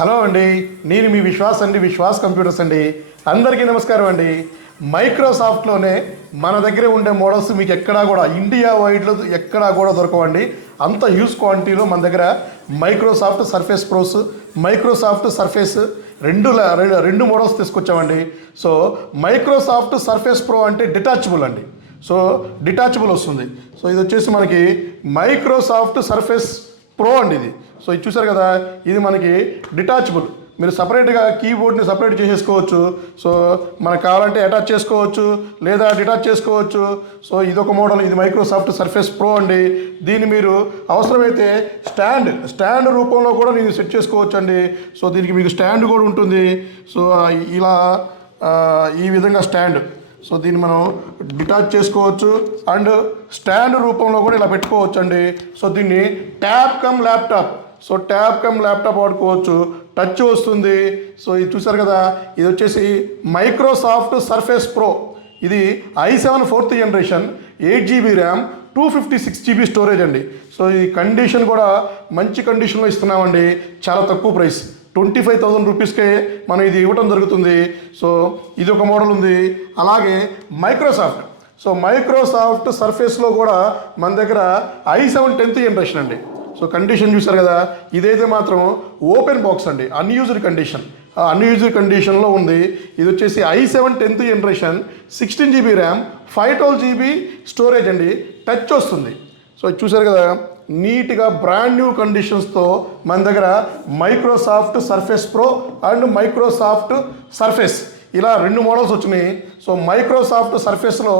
Hello అండి, నేను మీ విశ్వాస్ అండి, విశ్వాస్ కంప్యూటర్స్ అండి. అందరికీ నమస్కారం అండి. మైక్రోసాఫ్ట్లోనే మన దగ్గర ఉండే మోడల్స్ మీకు ఎక్కడా కూడా ఇండియా వైడ్లో ఎక్కడా కూడా దొరకవండి. అంత హ్యూజ్ క్వాంటిటీలో మన దగ్గర Microsoft Surface pros, Microsoft Surface రెండు మోడల్స్ తీసుకొచ్చామండి. సో మైక్రోసాఫ్ట్ సర్ఫేస్ ప్రో అంటే డిటాచబుల్ అండి. సో డిటాచబుల్ వస్తుంది. సో ఇది వచ్చేసి మనకి మైక్రోసాఫ్ట్ సర్ఫేస్ ప్రో అండి ఇది. సో ఇది చూసారు కదా, ఇది మనకి డిటాచబుల్. మీరు సపరేట్గా కీబోర్డ్ని సపరేట్ చేసేసుకోవచ్చు. సో మనకు కావాలంటే అటాచ్ చేసుకోవచ్చు లేదా డిటాచ్ చేసుకోవచ్చు. సో ఇదొక మోడల్, ఇది మైక్రోసాఫ్ట్ సర్ఫేస్ ప్రో అండి. దీన్ని మీరు అవసరమైతే స్టాండ్ రూపంలో కూడా నేను సెట్ చేసుకోవచ్చు అండి. సో దీనికి మీకు స్టాండ్ కూడా ఉంటుంది. సో ఇలా ఈ విధంగా స్టాండ్. సో దీన్ని మనం డిటాచ్ చేసుకోవచ్చు అండ్ స్టాండ్ రూపంలో కూడా ఇలా పెట్టుకోవచ్చు అండి. సో దీన్ని ట్యాబ్ కమ్ ల్యాప్టాప్ వాడుకోవచ్చు. టచ్ వస్తుంది. సో ఇది చూసారు కదా, ఇది వచ్చేసి మైక్రోసాఫ్ట్ సర్ఫేస్ ప్రో. ఇది i7 4th generation, 8GB RAM, 256GB storage అండి. సో ఈ కండిషన్ కూడా మంచి కండిషన్లో ఇస్తున్నామండి. చాలా తక్కువ ప్రైస్, 25,000 రూపీస్కే మనం ఇది ఇవ్వటం జరుగుతుంది. సో ఇది ఒక మోడల్ ఉంది. అలాగే మైక్రోసాఫ్ట్ సర్ఫేస్లో కూడా మన దగ్గర i7 10th జనరేషన్ అండి. సో కండిషన్ చూసారు కదా, ఇదైతే మాత్రం ఓపెన్ బాక్స్ అండి, అన్యూజ్డ్ కండిషన్లో ఉంది. ఇది వచ్చేసి i7 10th generation, 16GB RAM, 512GB storage అండి. టచ్ వస్తుంది. సో చూసారు కదా, నీట్గా బ్రాండ్ న్యూ కండిషన్స్తో మన దగ్గర Microsoft Surface pro and Microsoft surface ఇలా రెండు మోడల్స్ వచ్చినాయి. సో మైక్రోసాఫ్ట్ సర్ఫేస్లో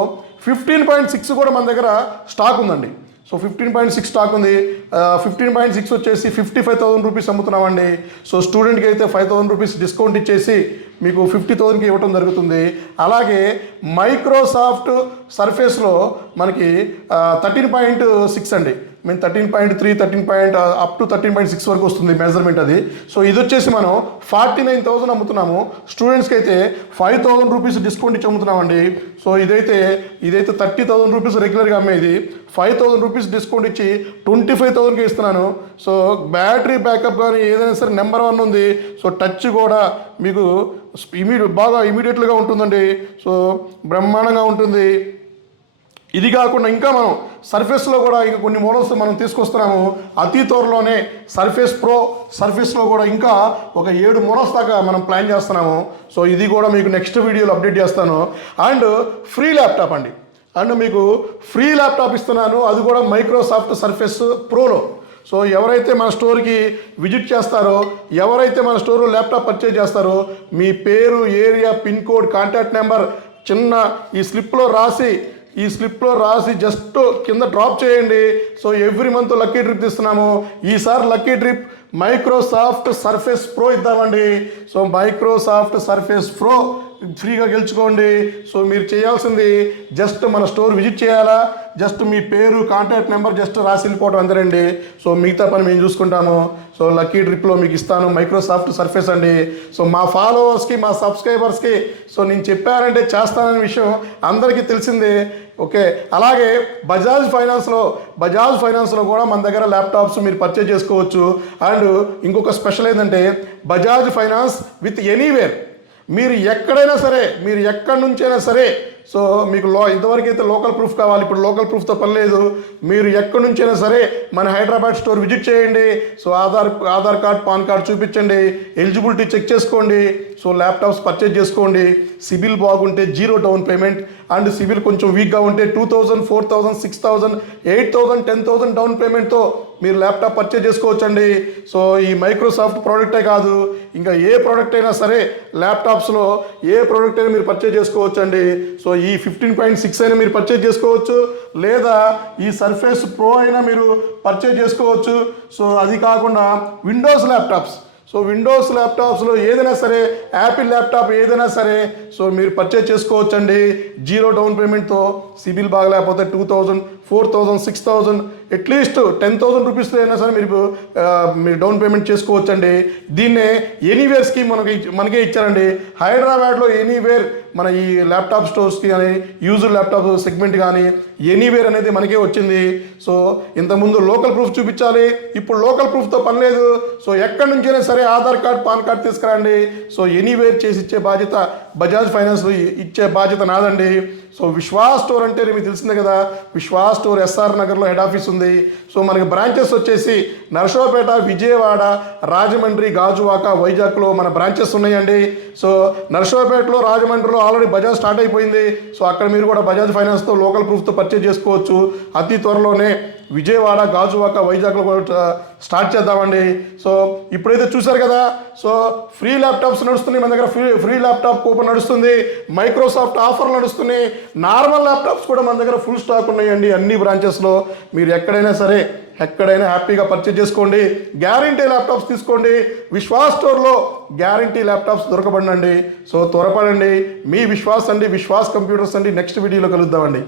15.6 కూడా మన దగ్గర స్టాక్ ఉందండి. సో 15.6 స్టాక్ ఉంది. 15.6 వచ్చేసి 55,000 రూపీస్ అమ్ముతున్నామండి. సో స్టూడెంట్కి అయితే 5,000 రూపీస్ డిస్కౌంట్ ఇచ్చేసి మీకు 50,000కి ఇవ్వటం జరుగుతుంది. అలాగే మైక్రోసాఫ్ట్ సర్ఫేస్లో మనకి 13.6 అండి, మేము 13.3, 13.6 వరకు వస్తుంది మెజర్మెంట్ అది. సో ఇది వచ్చేసి మనం 49,000 అమ్ముతున్నాము. స్టూడెంట్స్కి అయితే 5,000 రూపీస్ డిస్కౌంట్ ఇచ్చి అమ్ముతున్నామండి. సో ఇదైతే 30,000 రూపీస్ రెగ్యులర్గా అమ్మేది, 5,000 రూపీస్ డిస్కౌంట్ ఇచ్చి 25,000కి ఇస్తున్నాను. సో బ్యాటరీ బ్యాకప్ కానీ ఏదైనా సరే నెంబర్ 1 ఉంది. సో టచ్ కూడా మీకు ఇమీడియట్గా ఉంటుందండి. సో బ్రహ్మాండంగా ఉంటుంది. ఇది కాకుండా ఇంకా మనం సర్ఫేస్లో కూడా ఇంకా కొన్ని మోడల్స్ మనం తీసుకొస్తున్నాము. అతి త్వరలోనే సర్ఫేస్లో కూడా ఇంకా ఒక 7 మోడల్స్ దాకా మనం ప్లాన్ చేస్తున్నాము. సో ఇది కూడా మీకు నెక్స్ట్ వీడియోలో అప్డేట్ చేస్తాను. అండ్ ఫ్రీ ల్యాప్టాప్ అండి, మీకు ఫ్రీ ల్యాప్టాప్ ఇస్తున్నాను, అది కూడా మైక్రోసాఫ్ట్ సర్ఫేస్ ప్రోలో. సో ఎవరైతే మన స్టోర్కి విజిట్ చేస్తారో, ఎవరైతే మన స్టోర్లో ల్యాప్టాప్ పర్చేజ్ చేస్తారో, మీ పేరు, area, pin code, contact number చిన్న ఈ స్లిప్లో రాసి జస్ట్ కింద డ్రాప్ చేయండి. So every month lucky trip ఇస్తున్నాము. ఈసారి lucky trip Microsoft Surface pro ఇద్దామండి. సో మైక్రోసాఫ్ట్ సర్ఫేస్ ప్రో ఫ్రీగా గెలుచుకోండి. సో మీరు చేయాల్సింది జస్ట్ మన స్టోర్ విజిట్ చేయాలా, జస్ట్ మీ పేరు, కాంటాక్ట్ నెంబర్ జస్ట్ రాసి వెళ్ళిపోవడం అంతేనండి. సో మిగతా పని మేము చూసుకుంటాము. సో లక్కీ ట్రిప్లో మీకు ఇస్తాను మైక్రోసాఫ్ట్ సర్ఫేస్ అండి. సో మా ఫాలోవర్స్కి, మా సబ్స్క్రైబర్స్కి సో నేను చెప్పానంటే చేస్తాననే విషయం అందరికీ తెలిసిందే. ఓకే, అలాగే బజాజ్ ఫైనాన్స్లో కూడా మన దగ్గర ల్యాప్టాప్స్ మీరు పర్చేజ్ చేసుకోవచ్చు. అండ్ ఇంకొక స్పెషల్ ఏంటంటే బజాజ్ ఫైనాన్స్ విత్ ఎనీవేర్, మీరు ఎక్కడైనా సరే, మీరు ఎక్కడి నుంచైనా సరే. సో మీకు ఇంతవరకు అయితే లోకల్ ప్రూఫ్ కావాలి, ఇప్పుడు లోకల్ ప్రూఫ్తో పని లేదు. మీరు ఎక్కడి నుంచైనా సరే మన హైదరాబాద్ స్టోర్ విజిట్ చేయండి. So Aadhaar card, pan card చూపించండి, ఎలిజిబిలిటీ చెక్ చేసుకోండి. సో ల్యాప్టాప్స్ పర్చేజ్ చేసుకోండి. సిబిల్ బాగుంటే 0 డౌన్ పేమెంట్, అండ్ సిబిల్ కొంచెం వీక్గా ఉంటే 2,000, 4,000, 6,000, 8,000, 10,000 డౌన్ పేమెంట్తో మీరు ల్యాప్టాప్ పర్చేజ్ చేసుకోవచ్చండి. సో ఈ మైక్రోసాఫ్ట్ ప్రోడక్టే కాదు, ఇంకా ఏ ప్రోడక్ట్ అయినా సరే ల్యాప్టాప్స్లో ఏ ప్రోడక్ట్ అయినా మీరు పర్చేజ్ చేసుకోవచ్చండి. సో ఈ 15.6 అయినా మీరు పర్చేజ్ చేసుకోవచ్చు, లేదా ఈ సర్ఫేస్ ప్రో అయినా మీరు పర్చేజ్ చేసుకోవచ్చు. సో అది కాకుండా విండోస్ ల్యాప్టాప్స్లో ఏదైనా సరే, యాపిల్ ల్యాప్టాప్ ఏదైనా సరే సో మీరు పర్చేజ్ చేసుకోవచ్చండి 0 డౌన్ పేమెంట్తో. సిబిల్ బాగలేకపోతే 2,000, 4,000, 6,000, అట్లీస్ట్ 10,000 రూపీస్తో అయినా సరే మీరు డౌన్ పేమెంట్ చేసుకోవచ్చండి. దీన్నే ఎనీవేర్ స్కీమ్ మనకే ఇచ్చారండి. హైదరాబాద్లో ఎనీవేర్ మన ఈ ల్యాప్టాప్ స్టోర్స్కి కానీ యూజర్ ల్యాప్టాప్ సెగ్మెంట్ కానీ ఎనీవేర్ అనేది మనకే వచ్చింది. సో ఇంతకుముందు లోకల్ ప్రూఫ్ చూపించాలి, ఇప్పుడు లోకల్ ప్రూఫ్తో పని లేదు. సో ఎక్కడి నుంచైనా సరే ఆధార్ కార్డ్ పాన్ కార్డ్ తీసుకురండి. సో ఎనీవేర్ చేసి ఇచ్చే బాధ్యత బజాజ్ ఫైనాన్స్ ఇచ్చే బాధ్యత నాదండి. సో విశ్వాస్ స్టోర్ అంటే మీకు తెలిసిందే కదా, విశ్వాస్ స్టోర్ ఎస్ఆర్ నగర్లో హెడ్ ఆఫీస్ ఉంది. సో మనకి బ్రాంచెస్ వచ్చేసి నరసరావుపేట, విజయవాడ, రాజమండ్రి, గాజువాక, వైజాగ్లో మన బ్రాంచెస్ ఉన్నాయండి. సో నరసరావుపేటలో, రాజమండ్రిలో ఆల్రెడీ బజాజ్ స్టార్ట్ అయిపోయింది. సో అక్కడ మీరు కూడా బజాజ్ ఫైనాన్స్తో లోకల్ ప్రూఫ్తో పర్చేజ్ చేసుకోవచ్చు. అతి త్వరలోనే విజయవాడ, గాజువాక, వైజాగ్లో కూడా స్టార్ట్ చేద్దామండి. సో ఇప్పుడైతే చూసారు కదా, సో ఫ్రీ ల్యాప్టాప్స్ నడుస్తున్నాయి మన దగ్గర, ఫ్రీ ల్యాప్టాప్ కూపన్ నడుస్తుంది, మైక్రోసాఫ్ట్ ఆఫర్లు నడుస్తున్నాయి, నార్మల్ ల్యాప్టాప్స్ కూడా మన దగ్గర ఫుల్ స్టాక్ ఉన్నాయండి అన్ని బ్రాంచెస్లో. మీరు ఎక్కడైనా హ్యాపీగా పర్చేజ్ చేసుకోండి. గ్యారంటీ ల్యాప్టాప్స్ తీసుకోండి. విశ్వాస్ స్టోర్లో గ్యారంటీ ల్యాప్టాప్స్ దొరకబడండి. సో త్వరపడండి. మీ విశ్వాస్ అండి, విశ్వాస్ కంప్యూటర్స్ అండి. నెక్స్ట్ వీడియోలో కలుద్దామండి.